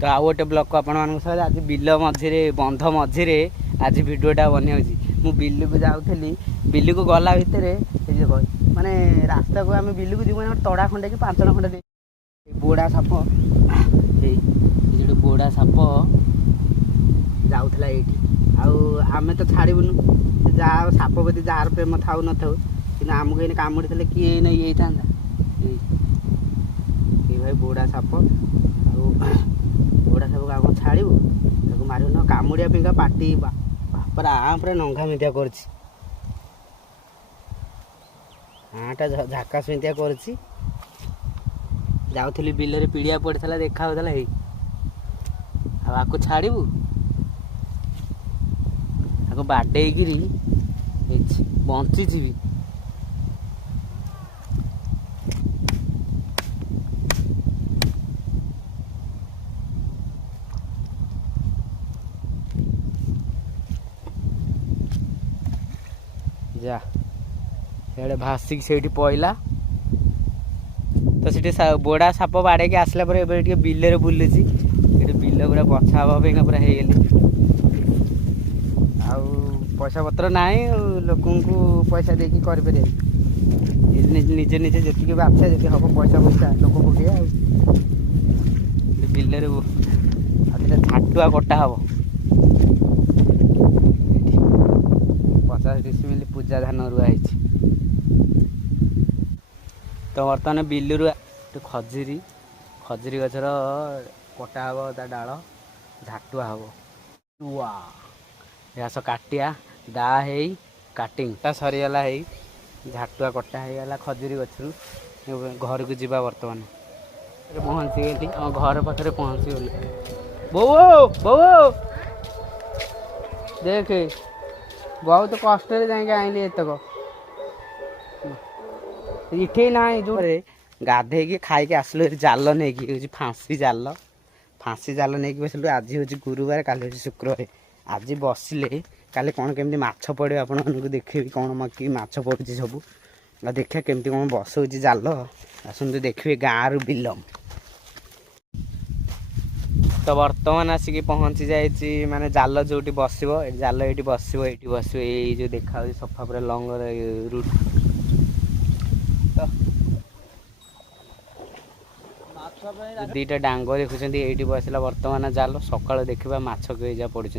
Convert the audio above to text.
तो आउ गोटे ब्लॉग को आपण सहित आज बिल मझे बंध मझे आज भिडियोटा बनाऊँगी मु बिल को जाऊँगी बिल को गला भितर माने रास्ता को आम बिल को जीवन तड़ा खंडे कि 5 खंडे बोड़ा साप ये बोड़ा साप जाऊला ये आम तो छाड़बुनु जार साप प्रति जार प्रेम थाऊ न था कि आमको ये कामुड़ी थे किए नहीं ये था भाई बोड़ा साप बोड़ा साप आम छाड़ू मार कामुड़िया पिंगा पाटी बापरा पूरा नंगा मिदिया कर हाँटा झाकास मिदिया कर जाऊली बिल पीड़िया पड़ता देखा होता है आपको छाड़ू आपको बाडेगिरी बंची भी जा से भासिक से पईला तो से बोड़ा साप बाड़े आसला बिल बुलूँ बिल पूरा बछा हवा पूरा हो पैसा पत्र ना लोक पैसा देकी कर निजे निजे जी बाछा जी हम पैसा पैसा लोक पकड़ बिल झाटुआ कटा हम 50 डिसमिल पूजा धान रुआ तो बर्तमान बिलू खजुरी खजुरी गचर कटा हम ता डाल झाटुआ हम घास काटिया दा है काटिंग सरीगला है झाटुआ कटा होगा खजुरी गचरू घर को जीवा बर्तमान पहुँची गली घर पाखे पहुँची गली बो बो देख बहुत कष्ट जाए आईली एतक इठे ना जो गाधे खाई आसलु जाल नहीं फांसी जाल नहीं बसलु आज हूँ गुरुवार काली हूँ शुक्रवार आज बसिले काले कौन केमती माछ पड़े आपण देखे कौन कि माछ पड़ुची सब देखा केमती कौन बसौची जाल आसतु देखिए गाँव रु बिल तो बर्तमान आसिक पहुँची जाइए माने जाल जो बस जाल ये बस ये जो देखा सफा पूरा लंग रूट तो 2टा डांग देखुं ये बसला बर्तमान जाल सकाल देखा माछ कई जा पड़ुं।